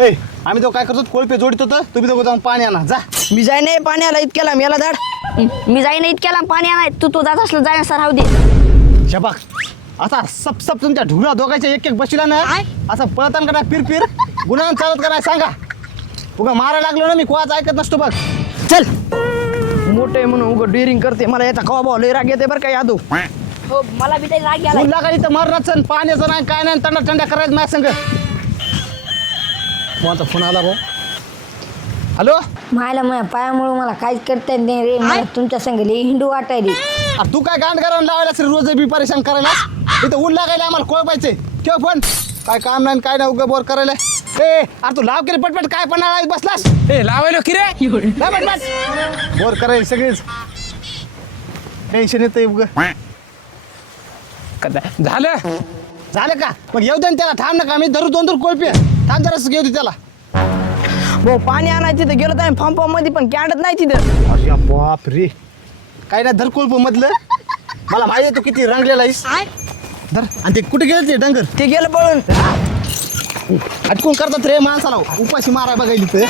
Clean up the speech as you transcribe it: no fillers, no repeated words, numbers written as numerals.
ए आम्ही तो काय करतो कोळपे जोडतो तर तुम्ही दोघं जाऊन पाणी आणा जा. मी जाय नाही पाण्याला इतक्याला मेला झाड. मी जाईन इतक्याला पाणी आणाय तू जात असलं जाय सर राहू दे. शबाक असा सप सप तुमच्या ढुरा दोघांच्या एक एक बसला ना असं पळताना करा फिर फिर गुन्हा चालत करा सांगा उगा मारायला लागलो ना मी कोणाच ऐकत नसतो बघ. चल मोठे म्हणून उगं डेअरिंग करते मला याचा कवा भाऊ लय राग येते बरं का यादव. हो मला बी तरी राग आला. फुल लागायची तर मारणाचं पाण्याचं नाही काय नाही तंडा टंड्या करायचं माझ्या संग. कोणाचा फोन आला भाऊ. हॅलो मायला माझ्या पायामुळे मला काहीच करता येत नाही रे. मला तुमच्या संग लई हिंडू वाटायली. अरे तू काय गांड करायला लावायला असेल रोज बी परेशान करायला इथं ऊन लागायला आम्हाला कोळपायचे ठेव फोन काय काम नाही काय नाही उगा बोर करायला. ए अरे तू लाव केले पटपट काय पण बसलास ए लावायलो की रे लाव पटपट बोर करायला सगळेच टेन्शन येतं उगा. झालं झालं का मग येऊ दे ना त्याला थांब नका मी धरू दोन कोळपे थांब जरासं घेऊ दे त्याला. भाऊ पाणी आणायचं तिथं गेलो तर पंप मध्ये पण कॅन्डत नाही तिथं. अरे बाप रे काय नाही धर कोळप मधलं मला माहिती आहे तू किती रंगलेला आहेस धर. आणि ते कुठे गेलं ते डंगर ते गेलं पळून. अटकून करतात रे माणसाला उपाशी माराय बघायला ते